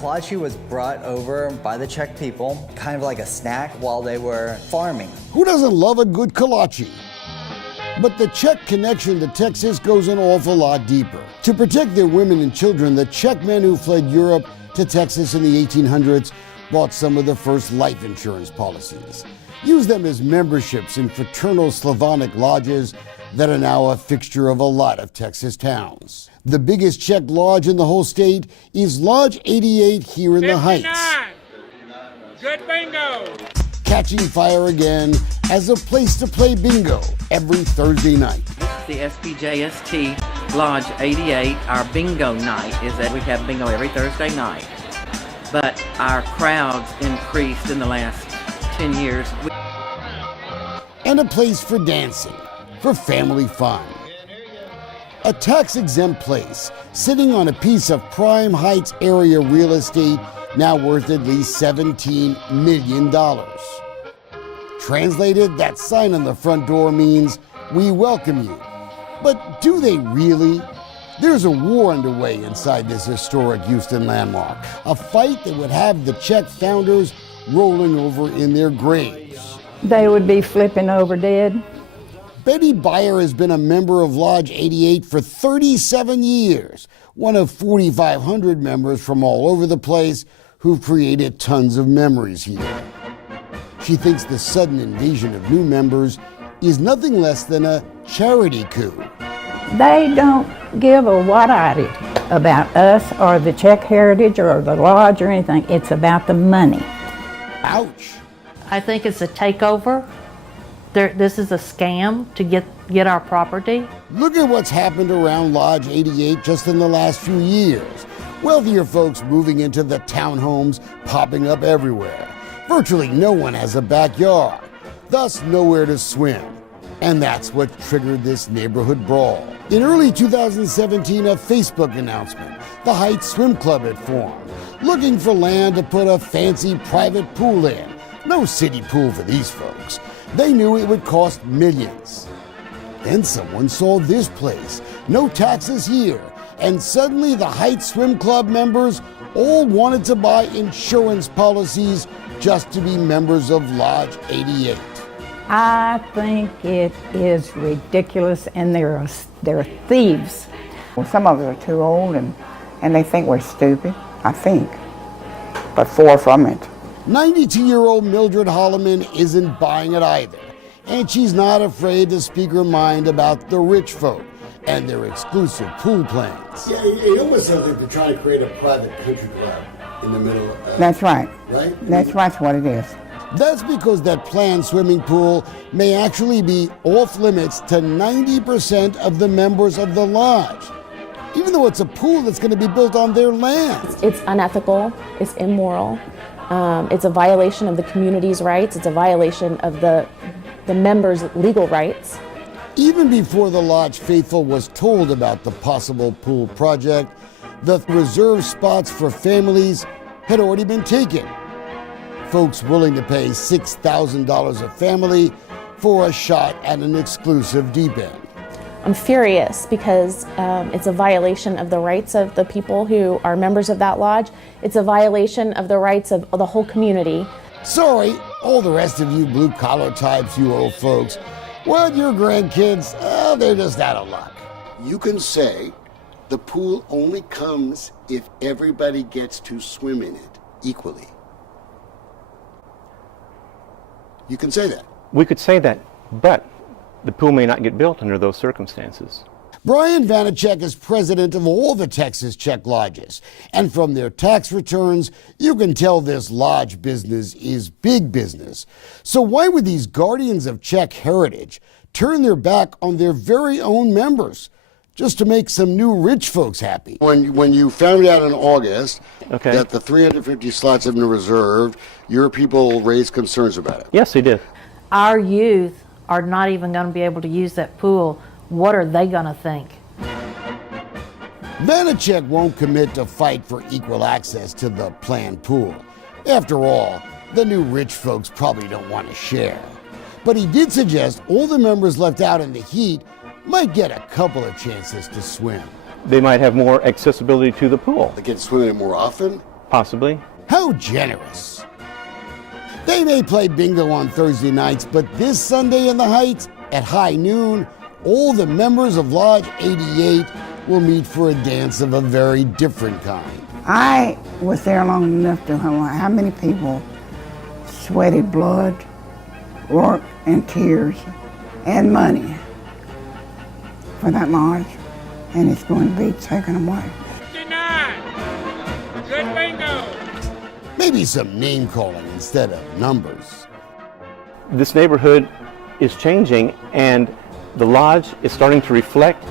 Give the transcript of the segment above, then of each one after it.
Kolache was brought over by the Czech people, kind of like a snack while they were farming. Who doesn't love a good kolache? But the Czech connection to Texas goes an awful lot deeper. To protect their women and children, the Czech men who fled Europe to Texas in the 1800s bought some of the first life insurance policies, used them as memberships in fraternal Slavonic lodges that are now a fixture of a lot of Texas towns. The biggest Czech lodge in the whole state is Lodge 88 here in 59. The Heights. Good bingo! Catching fire again as a place to play bingo every Thursday night. The SBJST Lodge 88, our bingo night is that we have bingo every Thursday night. But our crowds increased in the last 10 years. And a place for dancing, for family fun. A tax-exempt place sitting on a piece of prime Heights area real estate now worth at least $17 million. Translated, that sign on the front door means, "We welcome you." But do they really? There's a war underway inside this historic Houston landmark, a fight that would have the Czech founders rolling over in their graves. They would be flipping over dead. Betty Beyer has been a member of Lodge 88 for 37 years, one of 4,500 members from all over the place who've created tons of memories here. She thinks the sudden invasion of new members is nothing less than a charity coup. They don't give a what-idea about us or the Czech heritage or the lodge or anything. It's about the money. Ouch. I think it's a takeover. This is a scam to get our property. Look at what's happened around Lodge 88 just in the last few years. Wealthier folks moving into the townhomes popping up everywhere. Virtually no one has a backyard, thus nowhere to swim. And that's what triggered this neighborhood brawl. In early 2017, a Facebook announcement, the Heights Swim Club had formed, looking for land to put a fancy private pool in. No city pool for these folks. They knew it would cost millions. Then someone saw this place, no taxes here, and suddenly the Heights Swim Club members all wanted to buy insurance policies just to be members of Lodge 88. I think it is ridiculous, and they're thieves. Well, some of us are too old, and they think we're stupid, I think. But far from it. 92-year-old Mildred Holloman isn't buying it either, and she's not afraid to speak her mind about the rich folk and their exclusive pool plans. Yeah, it almost sounds like they're trying to create a private country club in the middle of... That's right. Right? That's what it is. That's because that planned swimming pool may actually be off limits to 90% of the members of the lodge, even though it's a pool that's going to be built on their land. It's unethical, it's immoral, it's a violation of the community's rights, it's a violation of the members' legal rights. Even before the lodge faithful was told about the possible pool project, the reserved spots for families had already been taken. Folks willing to pay $6,000 a family for a shot at an exclusive deep end. I'm furious because it's a violation of the rights of the people who are members of that lodge. It's a violation of the rights of the whole community. Sorry, all the rest of you blue-collar types, you old folks. Well, your grandkids, they're just out of luck. You can say the pool only comes if everybody gets to swim in it equally. You can say that. We could say that, but the pool may not get built under those circumstances. Brian Vanacek is president of all the Texas Czech lodges, and from their tax returns, you can tell this lodge business is big business. So why would these guardians of Czech heritage turn their back on their very own members just to make some new rich folks happy? When you found out in August Okay. that the 350 slots have been reserved, your people raised concerns about it. Yes, they did. Our youth are not even going to be able to use that pool. What are they going to think? Vanacek won't commit to fight for equal access to the planned pool. After all, the new rich folks probably don't want to share. But he did suggest all the members left out in the heat might get a couple of chances to swim. They might have more accessibility to the pool. They get to swim in it more often? Possibly. How generous. They may play bingo on Thursday nights, but this Sunday in the Heights at high noon, all the members of Lodge 88 will meet for a dance of a very different kind. I was there long enough to know how many people sweated blood, work, and tears, and money for that lodge, and it's going to be taken away. 59. Good bingo. Maybe some name calling instead of numbers. This neighborhood is changing, and the lodge is starting to reflect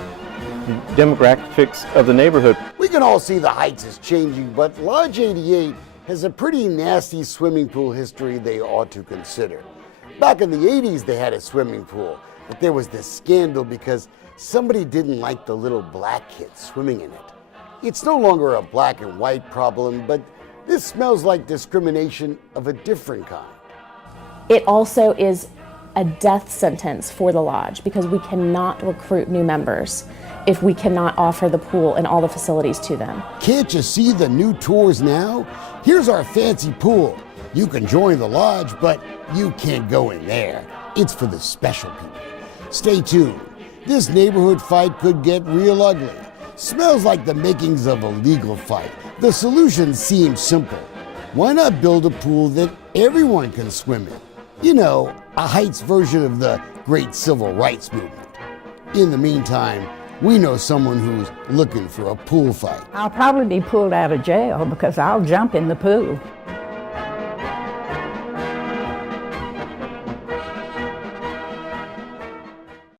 the demographics of the neighborhood. We can all see the Heights is changing, but Lodge 88 has a pretty nasty swimming pool history they ought to consider. Back in the 80s, they had a swimming pool, but there was this scandal because somebody didn't like the little black kid swimming in it. It's no longer a black and white problem, but this smells like discrimination of a different kind. It also is a death sentence for the lodge because we cannot recruit new members if we cannot offer the pool and all the facilities to them. Can't you see the new tours now? Here's our fancy pool. You can join the lodge, but you can't go in there. It's for the special people. Stay tuned. This neighborhood fight could get real ugly. Smells like the makings of a legal fight. The solution seems simple. Why not build a pool that everyone can swim in? You know, a Heights version of the great civil rights movement. In the meantime, we know someone who's looking for a pool fight. I'll probably be pulled out of jail because I'll jump in the pool.